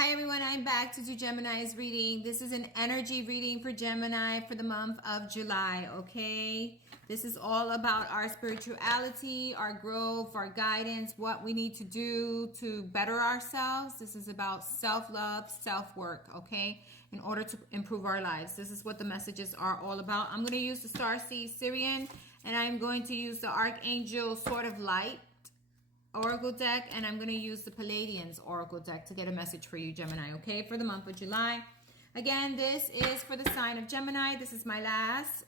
Hi everyone, I'm back to do Gemini's reading. This is an energy reading for Gemini for the month of July, okay? This is all about our spirituality, our growth, our guidance, what we need to do to better ourselves. This is about self-love, self-work, okay? In order to improve our lives. This is what the messages are all about. I'm going to use the Starseed Syrian, and I'm going to use the Archangel Sword of Light Oracle deck, and I'm going to use the Palladian's Oracle deck to get a message for you, Gemini, okay, for the month of July. Again, this is for the sign of Gemini. This is my last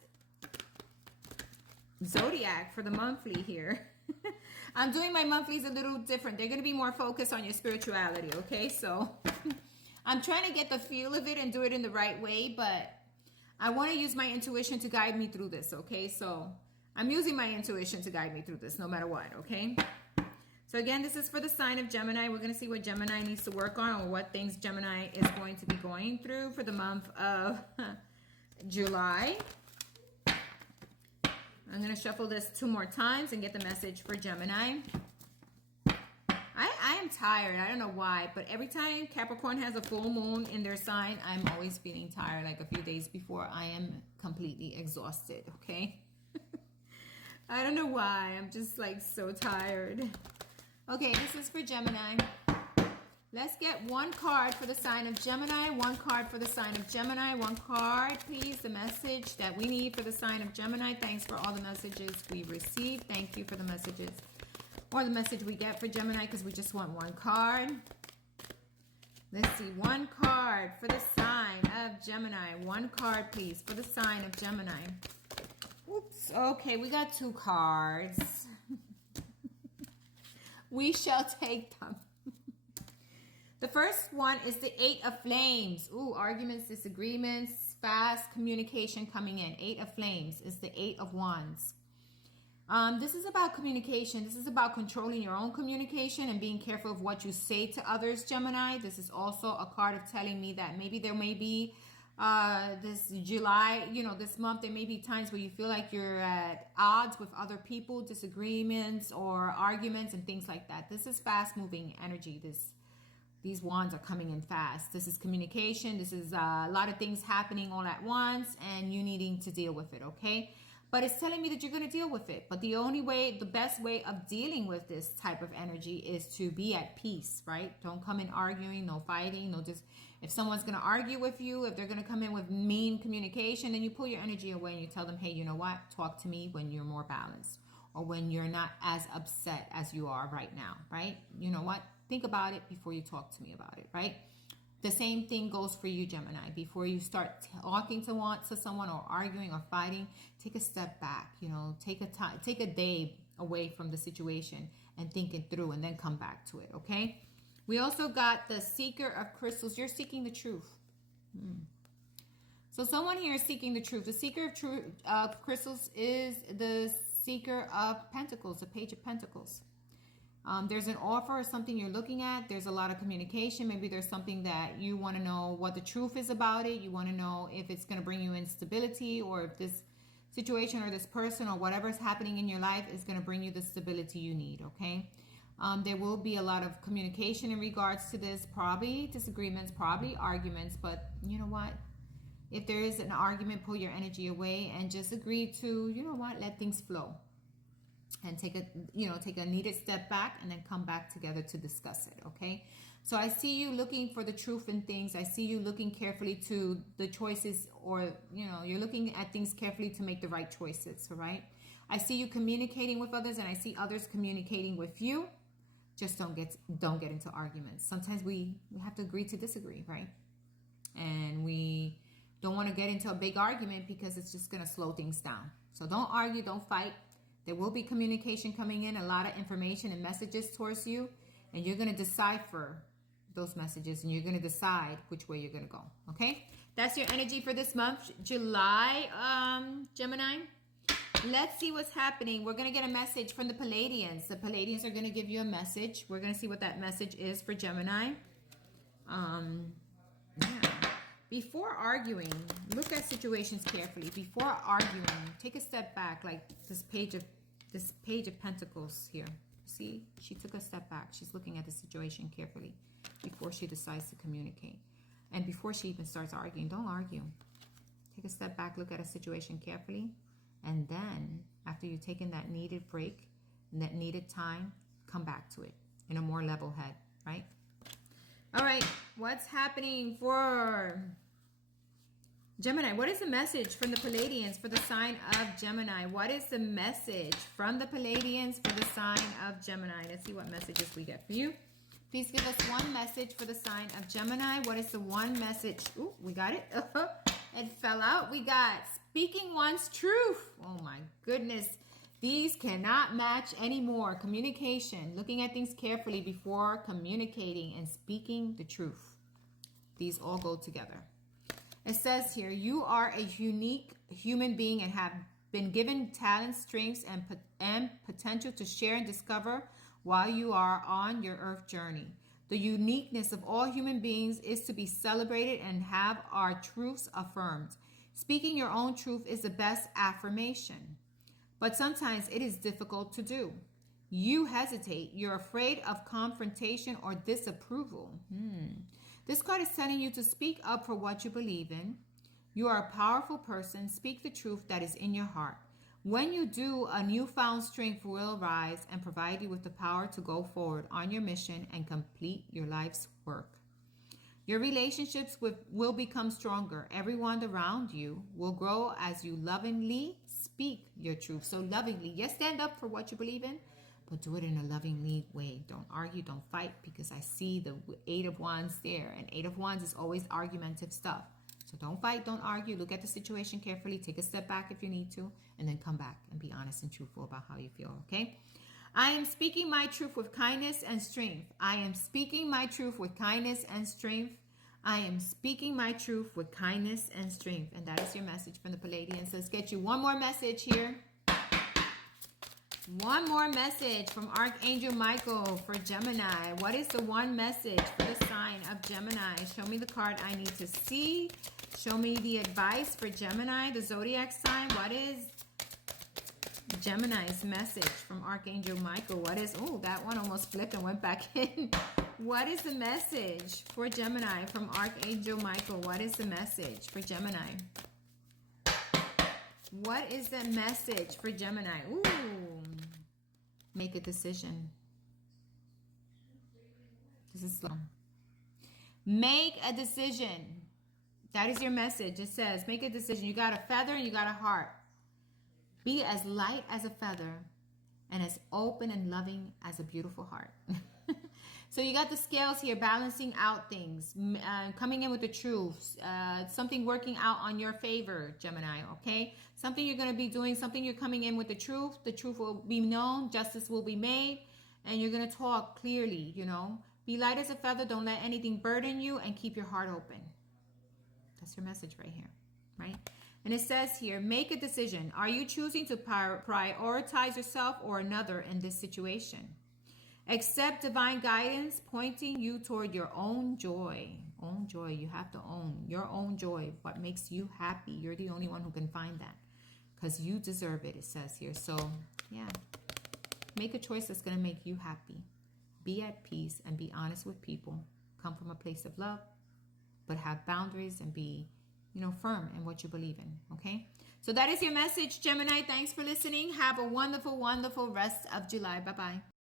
zodiac for the monthly here. I'm doing my monthlies a little different. They're going to be more focused on your spirituality, okay? So I'm trying to get the feel of it and do it in the right way, but I want to use my intuition to guide me through this, okay? So I'm using my intuition to guide me through this no matter what, okay? So again, this is for the sign of Gemini. We're going to see what Gemini needs to work on or what things Gemini is going to be going through for the month of July. I'm going to shuffle this 2 more times and get the message for Gemini. I am tired. I don't know why, but every time Capricorn has a full moon in their sign, I'm always feeling tired. Like a few days before, I am completely exhausted, okay? I don't know why. I'm just like so tired. Okay, this is for Gemini. Let's get one card for the sign of Gemini. One card for the sign of Gemini. One card, please. The message that we need for the sign of Gemini. Thanks for all the messages we received. Thank you for the messages. Or the message we get for Gemini because we just want one card. Let's see. One card for the sign of Gemini. One card, please, for the sign of Gemini. Oops. Okay, we got 2 cards. We shall take them. The first one is the 8 of Flames. Ooh, arguments, disagreements, fast communication coming in. 8 of Flames is the 8 of Wands. This is about communication. This is about controlling your own communication and being careful of what you say to others, Gemini. This is also a card of telling me that maybe there may be this July, this month, there may be times where you feel like you're at odds with other people, disagreements or arguments and things like that. This is fast moving energy. These wands are coming in fast. This is communication. This is a lot of things happening all at once and you needing to deal with it, okay? But it's telling me that you're going to deal with it. But the best way of dealing with this type of energy is to be at peace, right? Don't come in arguing, no fighting, if someone's going to argue with you, if they're going to come in with mean communication, then you pull your energy away and you tell them, hey, you know what? Talk to me when you're more balanced or when you're not as upset as you are right now, right? You know what? Think about it before you talk to me about it, right? The same thing goes for you, Gemini. Before you start talking to someone or arguing or fighting, take a step back, take a day away from the situation and think it through and then come back to it, okay? We also got the Seeker of Crystals. You're seeking the truth. So someone here is seeking the truth. The Seeker of Crystals is the Seeker of Pentacles, the Page of Pentacles. There's an offer or something you're looking at. There's a lot of communication. Maybe there's something that you want to know what the truth is about it. You want to know if it's going to bring you instability or if this situation or this person or whatever is happening in your life is going to bring you the stability you need, okay? There will be a lot of communication in regards to this, probably disagreements, probably arguments, but you know what? If there is an argument, pull your energy away and just agree to, let things flow. And take a needed step back and then come back together to discuss it, okay? So I see you looking for the truth in things. I see you looking carefully to the choices or, you're looking at things carefully to make the right choices, all right? I see you communicating with others and I see others communicating with you. Just don't get into arguments. Sometimes we have to agree to disagree, right? And we don't want to get into a big argument because it's just going to slow things down. So don't argue, don't fight. There will be communication coming in, a lot of information and messages towards you, and you're going to decipher those messages and you're going to decide which way you're going to go, okay? That's your energy for this month, July, Gemini. Let's see what's happening. We're going to get a message from the Palladians. The Palladians are going to give you a message. We're going to see what that message is for Gemini. Before arguing, look at situations carefully. Before arguing, take a step back, like this page of Pentacles here. See, she took a step back. She's looking at the situation carefully. before she decides to communicate. And before she even starts arguing, don't argue. Take a step back, look at a situation carefully. And then, after you've taken that needed break and that needed time, come back to it in a more level head, right? All right, what's happening for Gemini? What is the message from the Pleiadians for the sign of Gemini? What is the message from the Pleiadians for the sign of Gemini? Let's see what messages we get for you. Please give us one message for the sign of Gemini. What is the one message? Ooh, we got it. It fell out. We got speaking one's truth. Oh my goodness. These cannot match anymore. Communication, looking at things carefully before communicating and speaking the truth. These all go together. It says here, you are a unique human being and have been given talents, strengths, and potential to share and discover while you are on your earth journey. The uniqueness of all human beings is to be celebrated and have our truths affirmed. Speaking your own truth is the best affirmation, but sometimes it is difficult to do. You hesitate. You're afraid of confrontation or disapproval. This card is telling you to speak up for what you believe in. You are a powerful person. Speak the truth that is in your heart. When you do, a newfound strength will rise and provide you with the power to go forward on your mission and complete your life's work. Your relationships will become stronger. Everyone around you will grow as you lovingly speak your truth. So lovingly, yes, stand up for what you believe in, but do it in a lovingly way. Don't argue, don't fight, because I see the 8 of Wands there, and 8 of Wands is always argumentative stuff. So don't fight, don't argue, look at the situation carefully, take a step back if you need to, and then come back and be honest and truthful about how you feel, okay? I am speaking my truth with kindness and strength. I am speaking my truth with kindness and strength. I am speaking my truth with kindness and strength. And that is your message from the Pleiadians. Let's get you one more message here. One more message from Archangel Michael for Gemini. What is the one message for the sign of Gemini? Show me the card I need to see. Show me the advice for Gemini, the zodiac sign. What is Gemini's message from Archangel Michael? What is, oh, that one almost flipped and went back in. What is the message for Gemini from Archangel Michael? What is the message for Gemini? What is the message for Gemini? Ooh. Make a decision. This is slow. Make a decision. That is your message. It says, make a decision. You got a feather and you got a heart. Be as light as a feather and as open and loving as a beautiful heart. So you got the scales here, balancing out things, coming in with the truth, something working out on your favor, Gemini, okay? Something you're going to be doing, something you're coming in with the truth will be known, justice will be made, and you're going to talk clearly, you know? Be light as a feather, don't let anything burden you, and keep your heart open. That's your message right here, right? And it says here, make a decision. Are you choosing to prioritize yourself or another in this situation? Accept divine guidance, pointing you toward your own joy. Own joy. You have to own your own joy. What makes you happy. You're the only one who can find that. Because you deserve it, it says here. So, yeah. Make a choice that's going to make you happy. Be at peace and be honest with people. Come from a place of love. But have boundaries and be, you know, firm in what you believe in. Okay? So that is your message, Gemini. Thanks for listening. Have a wonderful, wonderful rest of July. Bye-bye.